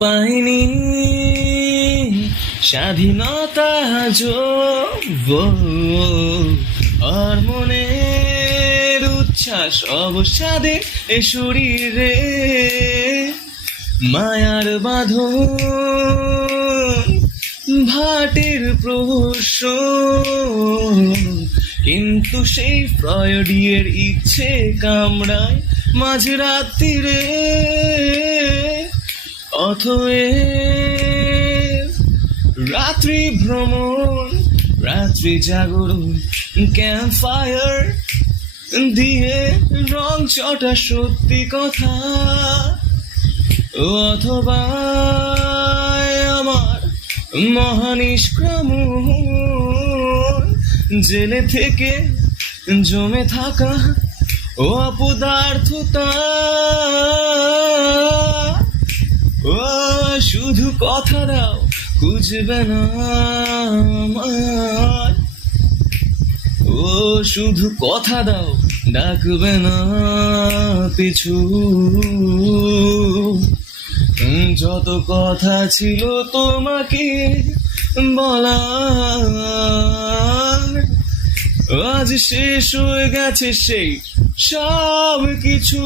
পাইনি স্বাধীনতা আর মনের উচ্ছ্বাস অবসাদে এ শরীরে মায়ার বাঁধন ভাটের প্রহসন, কিন্তু সেই ফ্রয়েডিয়ের ইচ্ছে কামড়ায় মাঝরাত্রিরে। অতএব রাত্রি ভ্রমণ, রাত্রি জাগরণ, ক্যাম্প ফায়ার দিয়ে রং চটা সত্যি কথা, অথবা আমার মহানিষ্ক্রমণ জেলে থেকে জমে থাকা ও অপদার্থতা। ও শুধু কথা দাও, খুঁজবে না আমায়। ও শুধু কথা দাও, ডাকবে না পিছু। যত কথা ছিল তোমাকে বলার, আজ শেষ হয়ে গেছে সেই সব কিছু।